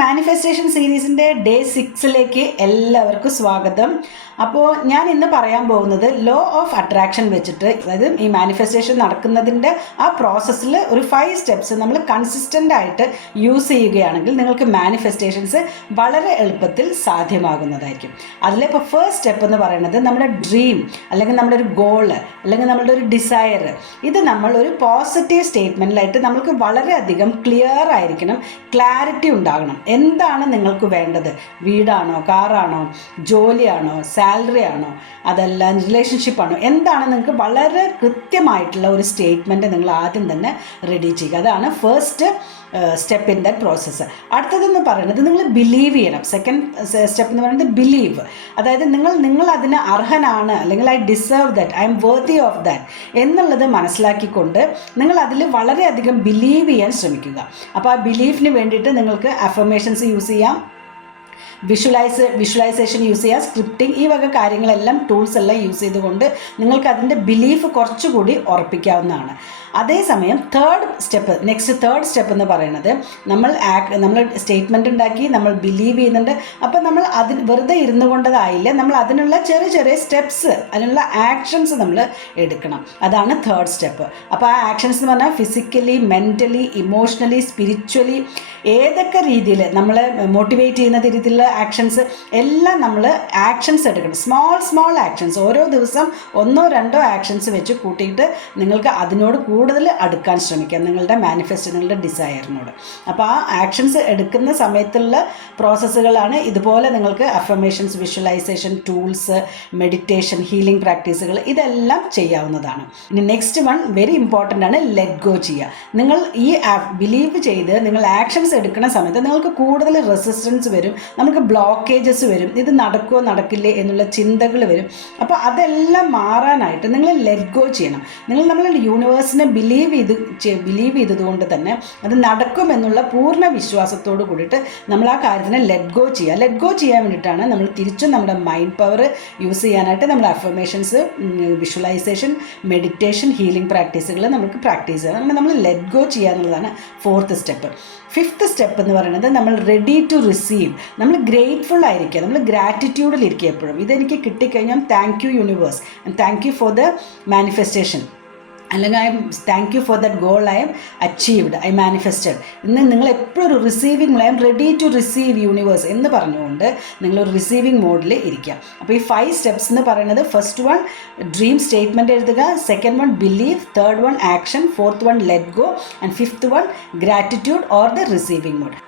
Manifestation സീരീസിൻ്റെ day 6 എല്ലാവർക്കും സ്വാഗതം. അപ്പോൾ ഞാൻ ഇന്ന് പറയാൻ പോകുന്നത് ലോ ഓഫ് അട്രാക്ഷൻ വെച്ചിട്ട്, അതായത് ഈ മാനിഫെസ്റ്റേഷൻ നടക്കുന്നതിൻ്റെ ആ പ്രോസസ്സിൽ ഒരു 5 സ്റ്റെപ്സ് നമ്മൾ കൺസിസ്റ്റൻ്റ് ആയിട്ട് യൂസ് ചെയ്യുകയാണെങ്കിൽ നിങ്ങൾക്ക് മാനിഫെസ്റ്റേഷൻസ് വളരെ എളുപ്പത്തിൽ സാധ്യമാകുന്നതായിരിക്കും. അതിലിപ്പോൾ ഫസ്റ്റ് സ്റ്റെപ്പ് എന്ന് പറയുന്നത് നമ്മുടെ ഡ്രീം അല്ലെങ്കിൽ നമ്മുടെ ഒരു ഗോള് അല്ലെങ്കിൽ നമ്മളുടെ ഒരു ഡിസയർ, ഇത് നമ്മൾ ഒരു പോസിറ്റീവ് സ്റ്റേറ്റ്മെൻറ്റിലായിട്ട് നമ്മൾക്ക് വളരെയധികം ക്ലിയർ ആയിരിക്കണം, ക്ലാരിറ്റി ഉണ്ടാകണം. എന്താണ് നിങ്ങൾക്ക് വേണ്ടത്? വീടാണോ, കാറാണോ, ജോലിയാണോ, സാലറി ആണോ, അതല്ല റിലേഷൻഷിപ്പാണോ, എന്താണ് നിങ്ങൾക്ക് വളരെ കൃത്യമായിട്ടുള്ള ഒരു സ്റ്റേറ്റ്മെൻറ്റ് നിങ്ങൾ ആദ്യം തന്നെ റെഡി ചെയ്യുക. അതാണ് first step in that process. അടുത്തതെന്ന് പറയുന്നത് നിങ്ങൾ ബിലീവ് ചെയ്യണം. സെക്കൻഡ് സ്റ്റെപ്പ് എന്ന് പറയുന്നത് ബിലീവ്, അതായത് നിങ്ങൾ അതിന് അർഹനാണ്, അല്ലെങ്കിൽ I deserve that, I M worthy of that എന്നുള്ളത് മനസ്സിലാക്കിക്കൊണ്ട് നിങ്ങൾ അതിൽ വളരെയധികം ബിലീവ് ചെയ്യാൻ ശ്രമിക്കുക. അപ്പോൾ ആ ബിലീഫിന് വേണ്ടിയിട്ട് നിങ്ങൾക്ക് അഫർമേഷൻസ് യൂസ് ചെയ്യാം, വിഷ്വലൈസേഷൻ യൂസ് ചെയ്യുക, സ്ക്രിപ്റ്റിംഗ്, ഈ വക കാര്യങ്ങളെല്ലാം ടൂൾസ് എല്ലാം യൂസ് ചെയ്തുകൊണ്ട് നിങ്ങൾക്ക് അതിൻ്റെ ബിലീഫ് കുറച്ചുകൂടി ഉറപ്പിക്കാവുന്നതാണ്. അതേസമയം തേർഡ് സ്റ്റെപ്പ് എന്ന് പറയുന്നത് നമ്മൾ സ്റ്റേറ്റ്മെൻറ്റ് ഉണ്ടാക്കി, നമ്മൾ ബിലീവ് ചെയ്യുന്നുണ്ട്, അപ്പോൾ നമ്മൾ അതിന് വെറുതെ ഇരുന്നു കൊണ്ടതായില്ല, നമ്മൾ അതിനുള്ള ചെറിയ ചെറിയ സ്റ്റെപ്സ്, അതിനുള്ള ആക്ഷൻസ് നമ്മൾ എടുക്കണം. അതാണ് തേർഡ് സ്റ്റെപ്പ്. അപ്പോൾ ആ ആക്ഷൻസ് എന്ന് പറഞ്ഞാൽ ഫിസിക്കലി, മെൻ്റലി, ഇമോഷണലി, സ്പിരിച്വലി, ഏതൊക്കെ രീതിയിൽ നമ്മളെ മോട്ടിവേറ്റ് ചെയ്യുന്ന രീതിയിലുള്ള ആക്ഷൻസ് എല്ലാം നമ്മൾ ആക്ഷൻസ് എടുക്കണം. സ്മോൾ ആക്ഷൻസ്, ഓരോ ദിവസം 1-2 ആക്ഷൻസ് വെച്ച് കൂട്ടിയിട്ട് നിങ്ങൾക്ക് അതിനോട് കൂടുതൽ അടുക്കാൻ ശ്രമിക്കാം, നിങ്ങളുടെ നിങ്ങളുടെ ഡിസയറിനോട്. അപ്പോൾ ആ ആക്ഷൻസ് എടുക്കുന്ന സമയത്തുള്ള പ്രോസസ്സുകളാണ് ഇതുപോലെ. നിങ്ങൾക്ക് affirmations, visualization tools, meditation, healing പ്രാക്ടീസുകൾ, ഇതെല്ലാം ചെയ്യാവുന്നതാണ്. ഇനി നെക്സ്റ്റ് വൺ വെരി ഇമ്പോർട്ടൻ്റ് ആണ്, ലെറ്റ് ഗോ ചെയ്യുക. നിങ്ങൾ ഈ ബിലീവ് ചെയ്ത് നിങ്ങൾ ആക്ഷൻസ് എടുക്കുന്ന സമയത്ത് നിങ്ങൾക്ക് കൂടുതൽ റെസിസ്റ്റൻസ് വരും, നമുക്ക് ബ്ലോക്കേജസ് വരും, ഇത് നടക്കുമോ നടക്കില്ലേ എന്നുള്ള ചിന്തകൾ വരും. അപ്പോൾ അതെല്ലാം മാറാനായിട്ട് നിങ്ങൾ ലെറ്റ് ഗോ ചെയ്യണം. നമ്മളുടെ യൂണിവേഴ്സിനെ ബിലീവ് ചെയ്തതുകൊണ്ട് തന്നെ അത് നടക്കുമെന്നുള്ള പൂർണ്ണ വിശ്വാസത്തോട് കൂടിയിട്ട് നമ്മൾ ആ കാര്യത്തിനെ ലെറ്റ് ഗോ ചെയ്യാൻ വേണ്ടിയിട്ടാണ് നമ്മൾ തിരിച്ചും നമ്മുടെ മൈൻഡ് പവർ യൂസ് ചെയ്യാനായിട്ട് നമ്മൾ അഫർമേഷൻസ്, വിഷ്വലൈസേഷൻ, മെഡിറ്റേഷൻ, ഹീലിംഗ് പ്രാക്ടീസുകൾ നമുക്ക് പ്രാക്ടീസ് ചെയ്യണം. അങ്ങനെ നമ്മൾ ലെറ്റ് ഗോ ചെയ്യുക എന്നുള്ളതാണ് ഫോർത്ത് സ്റ്റെപ്പ്. ഫിഫ്ത്ത് സ്റ്റെപ്പ് എന്ന് പറയുന്നത് നമ്മൾ റെഡി ടു റിസീവ്, നമ്മൾ ഗ്രേറ്റ്ഫുൾ ആയിരിക്കുക, നമ്മൾ ഗ്രാറ്റിറ്റ്യൂഡിലിരിക്കുക എപ്പോഴും. ഇതെനിക്ക് കിട്ടിക്കഴിഞ്ഞാൽ thank you universe, thank you for the manifestation, അല്ലെങ്കിൽ I am thank you for that goal I am achieved, I manifested. ഇന്ന് നിങ്ങൾ എപ്പോഴും ഒരു receiving, I am ready to receive universe എന്ന് പറഞ്ഞുകൊണ്ട് നിങ്ങളൊരു റിസീവിംഗ് മോഡിൽ ഇരിക്കുക. അപ്പോൾ ഈ 5 സ്റ്റെപ്സ് എന്ന് പറയുന്നത്, ഫസ്റ്റ് വൺ ഡ്രീം സ്റ്റേറ്റ്മെൻറ്റ് എഴുതുക, second one believe, third one action, fourth one let go, and fifth one gratitude or the receiving mode.